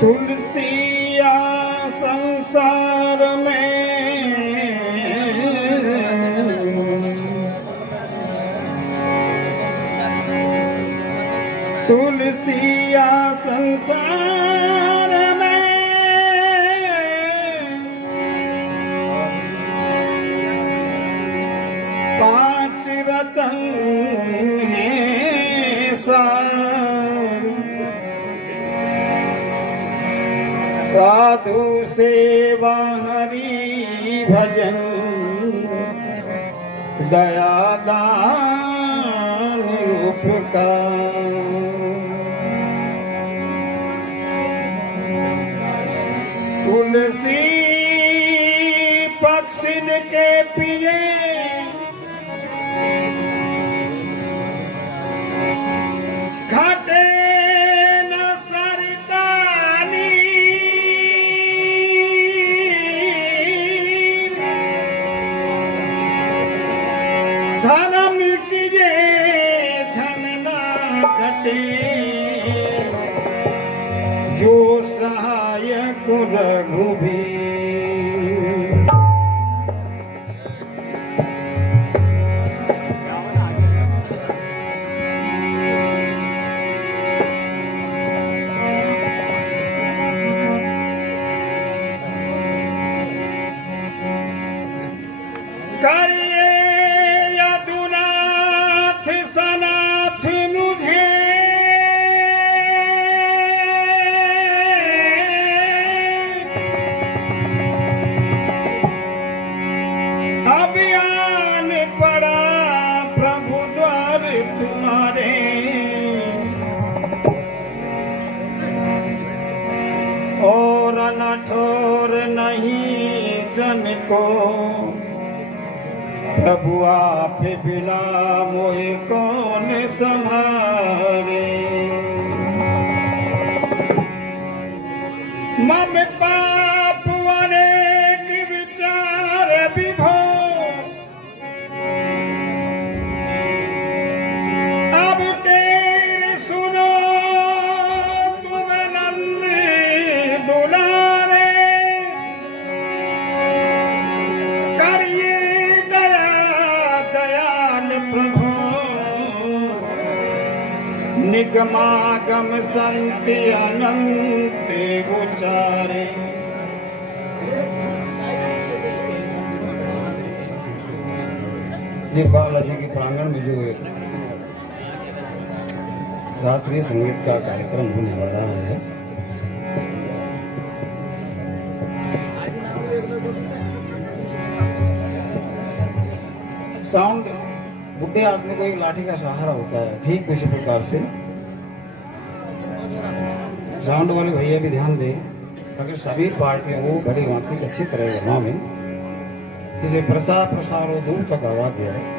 तुलसिया संसार में तुलसिया संसार में पांच रतन हैं साधु सेवा हरि भजन दया दान उपकार। तुलसी पक्षिन के पिए घाटे न सरदानी धर्म कीजे धन न घटे जो सहायक रघुबीर। करिए यदुनाथ सनाथ मुझे अभियान पड़ा प्रभु द्वार तुम्हारे। और न ठोर नहीं जन को प्रभु आप बिना मोहे कौन संहारे। मम पाप अनेक विचार विभो अब तेरी सुनो तुम नंद दुलारे। करिए दया दयाल प्रभु निगमागम संत अनंत उचारे। ये बालाजी के प्रांगण में जो एक शास्त्रीय संगीत का कार्यक्रम होने जा रहा है, साउंड बुढ़े आदमी को एक लाठी का सहारा होता है, ठीक उसी प्रकार से साउंड वाले भैया भी ध्यान दें। अगर सभी पार्टियों को बड़ी मात्रा अच्छी तरह गमा में जिसे प्रसार और दूर तक आवाज जाए।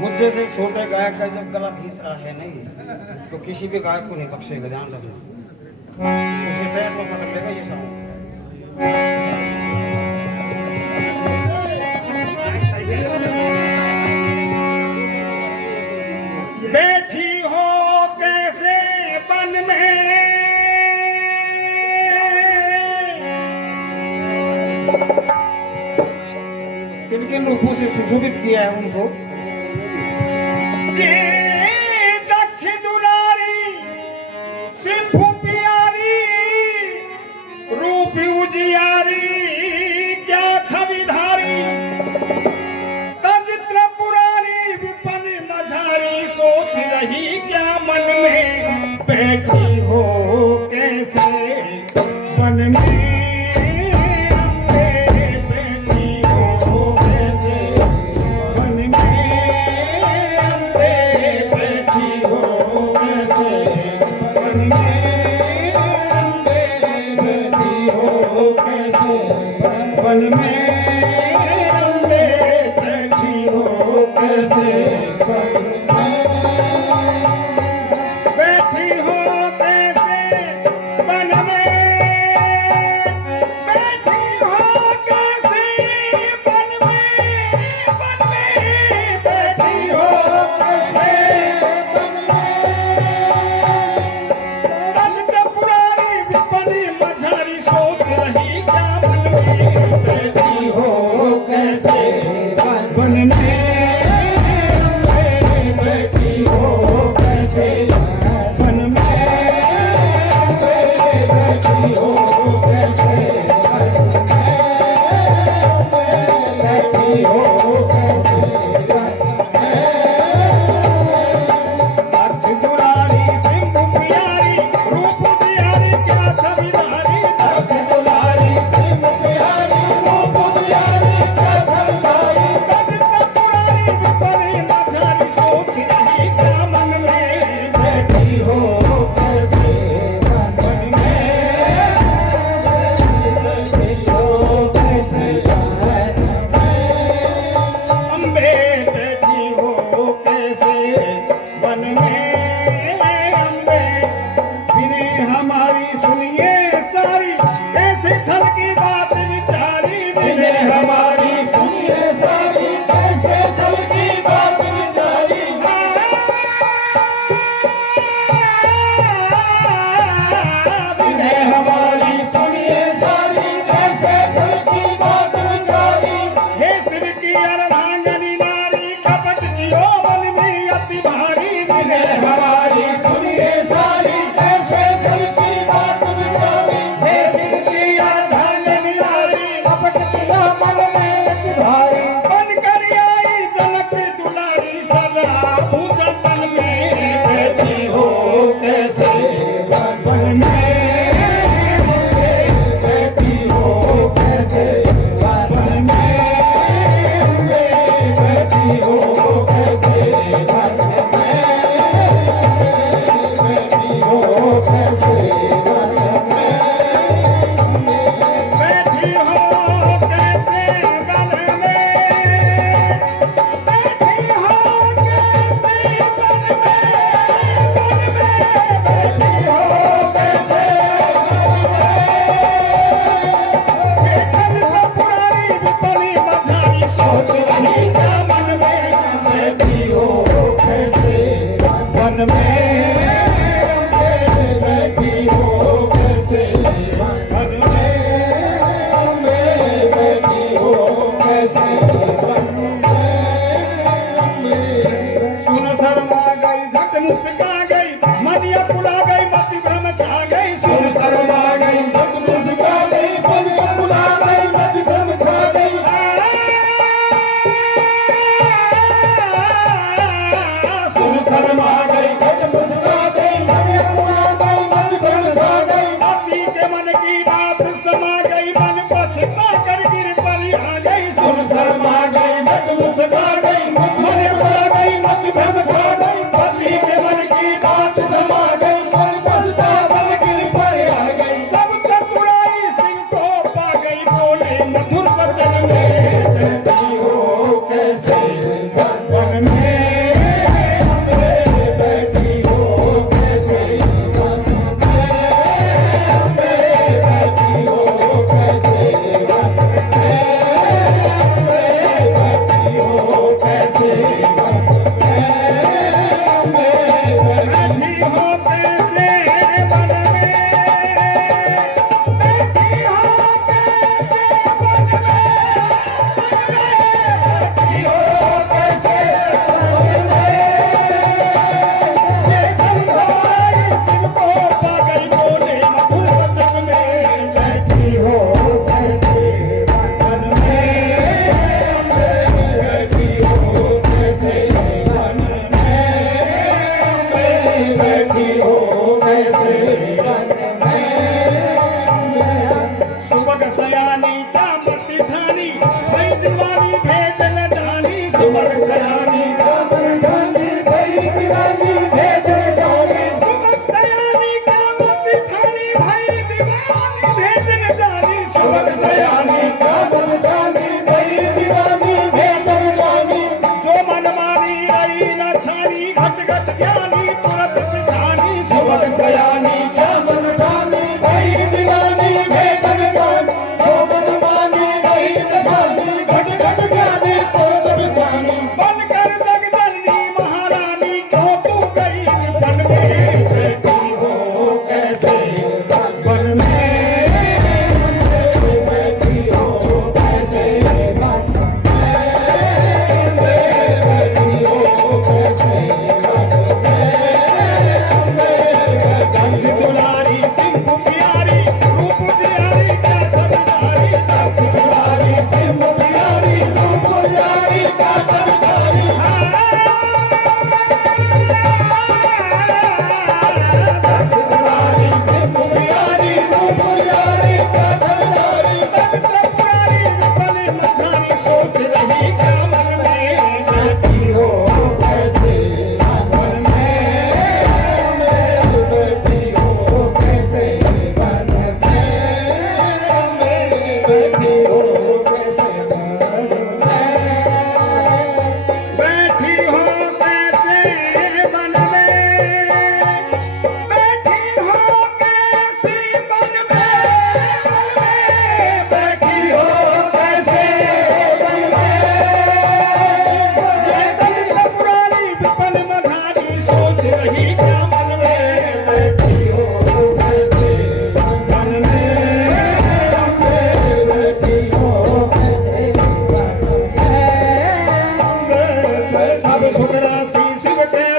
मुझसे से छोटे गायक का जब गला भीस रहा है नहीं तो किसी भी गायक को नहीं बख्शेगा, ध्यान रखना। उसे टैप में पकड़ लेगा ये साउंड। बैठी हो कैसे बन में किन किन रूपों से सुशोभित किया है उनको। दक्ष दुलारी सिंभु प्यारी रूप उजियारी क्या छविधारी तजित्र वन में बैठी हो कैसे, वन में बैठी हो कैसे, बैठी हो कैसे, दक्ष दुलारी सिंधु प्यारी रूप दियारी क्या छविधारी, दक्ष दुलारी सिंधु प्यारी रूप दियारी क्या छविधारी, कद चतुरारी विपरी मझारी सोच रही क्या मन में, बैठी हो कैसे, वन में बैठी हो कैसे, अम्बे बैठी हो कैसे, वन में अम्बे बिने हमारी सुनिए सारी, कैसे छलकी बात विचारी, बिने हमारी सुनिए सारी, कैसे छलकी बात विचारी, बिने हमारी सुनिए सारी, कैसे छलकी बात विचारी, हे शिव की अर्धांगनी नारी कपट की ओ मन में अति भारी, बिने हमारी सुनिए सारी, कैसे छलकी बात विचारी, हे शिव की अर्धांगनी नारी कपट की ओ मन में अति भारी, बन कर आई जनक दुलारी सजा भूषण तन में, बैठी हो कैसे, वन में बैठी हो कैसे, वन में बैठी हो कैसे, वन में बैठी हो कैसे, वन में बैठी हो कैसे, वन में बैठी हो कैसे, वन में बैठी हो कैसे, कद पुरारी विपरी मझारी सोच रही क्या मन में, बैठी हो कैसे, वन में बैठी हो कैसे, वन में बैठी हो कैसे, वन में सुन शर्मा गई झट मुस्का गई, मनिया पुला गई मति भ्रम छा गई, सुन शर्मा गई झट मुस्का गई, मनिया पुला गई मति भ्रम छा गई, सुन शर्मा गई झट मुस्का गई, मनिया पुला गई मति भ्रम छा गई, पति के मन की बात समा गई, मन पछता कर गिर पर आ गई, सुन शर्मा गई झट मुस्का गई, मनिया पुला गई मति भ्रम छा गई, पति के मन की बात समा गई, मन पछता कर गिर पर आ गई, सब चतुराई सिंह को पा गई, बोले मधुर वचन में, बैठी हो कैसे, वन में बैठी हो कैसे, वन में बैठी हो कैसे, वन में बैठी हो कैसे, वन में सुख राशि शिव के